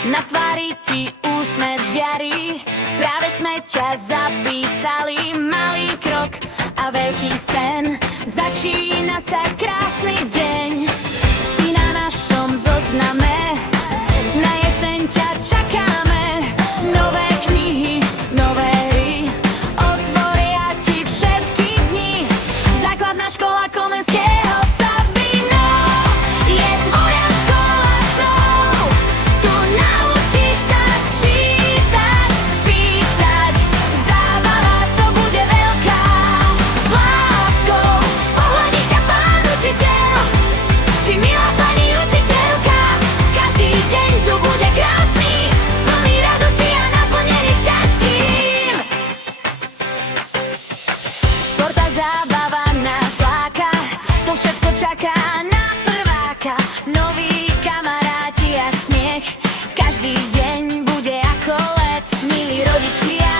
Na tvári ti úsmev žiari, práve sme ťa zapísali. Malý krok a veľký sen, začína sa krásny deň. Si na našom zozname, na jeseň ťa čakáme. Nové knihy, nové hry, otvoria ti všetky dni. Základná škola Komenského Sabino je tvoja škola snov. Tu naučíš sa čítať, písať, zábava to bude veľká. S láskou pohľadí ťa pán učiteľ, či milá pani učiteľka. Každý deň tu bude krásny, plný radosti a naplnený šťastím. Šport a zábava nás láka, to všetko čaká na prváka. Noví kamaráti a smiech, každý deň bude ako let. Milí rodičia,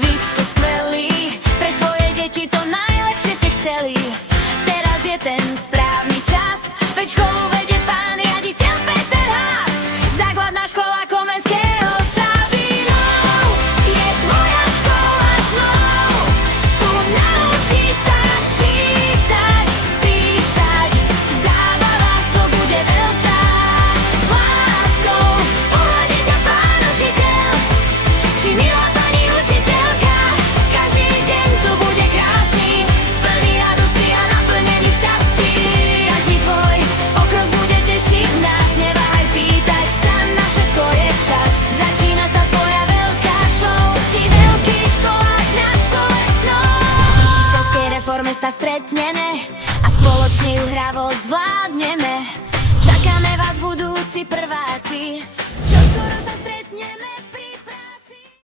vy ste skvelí, pre svoje deti to najlepšie ste chceli. Teraz je ten správny čas, veď školu vedie pán riaditeľ Peter Haas. Základná škola Komenského Sabino je tvoja škola snov. Tu naučíš sa čítať, písať, zábava to bude veľká. S láskou pohľadí ťa pán učiteľ, či milá pani učiteľka. Každý deň tu bude krásny, plný radosti a naplnený šťastí. Každý tvoj pokrok bude tešiť nás, neváhaj pýtať sa, na všetko je čas. Začína sa tvoja veľká show, si veľký školák na škole snov. V školskej reforme sa stretneme a spoločne ju hravo zvládneme. Čakáme vás budúci prváci,